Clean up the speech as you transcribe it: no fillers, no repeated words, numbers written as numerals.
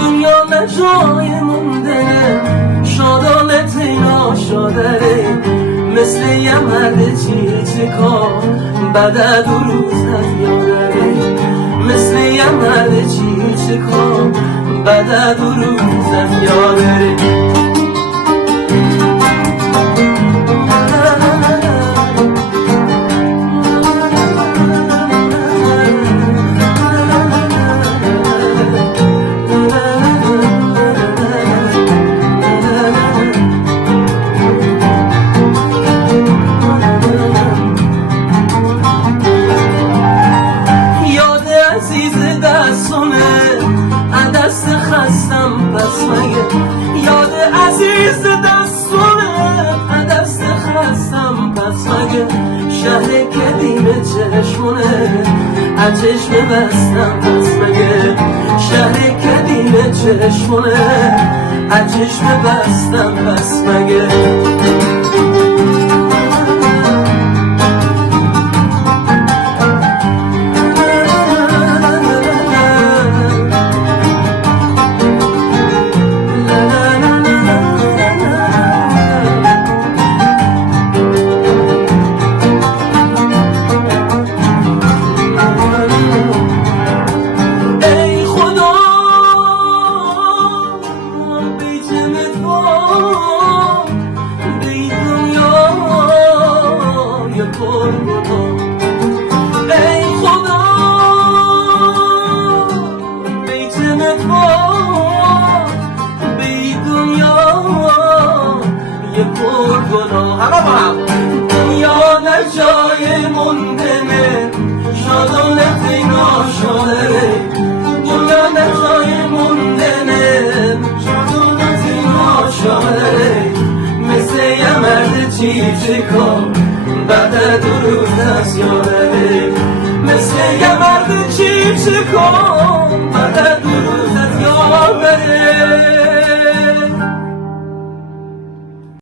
دنیا نه جای موندنه شادانه تینا شادره مثل یه مرد چیچکا بعد از 2 روز از یادره مثل یه مرد چیچکا بعد از 2 روز از یادره دست خستم بس مگه یاد عزیز دستونه دست خستم بس مگه شهر کدیم چشمونه چشم بستم بس مگه شهر کدیم چشمونه چشم بستم بس مگه ای خدا بیتم تو بی دنیا یه پر گناه همه با هم دنیا نه جای موندنه شادانه تینا شادره دنیا نه جای موندنه شادانه تینا شادره مثل یه مرد چیچکا بعد از 2 روز از یادره مثل یه مرد چیچکا بعد از 2 روز از یادره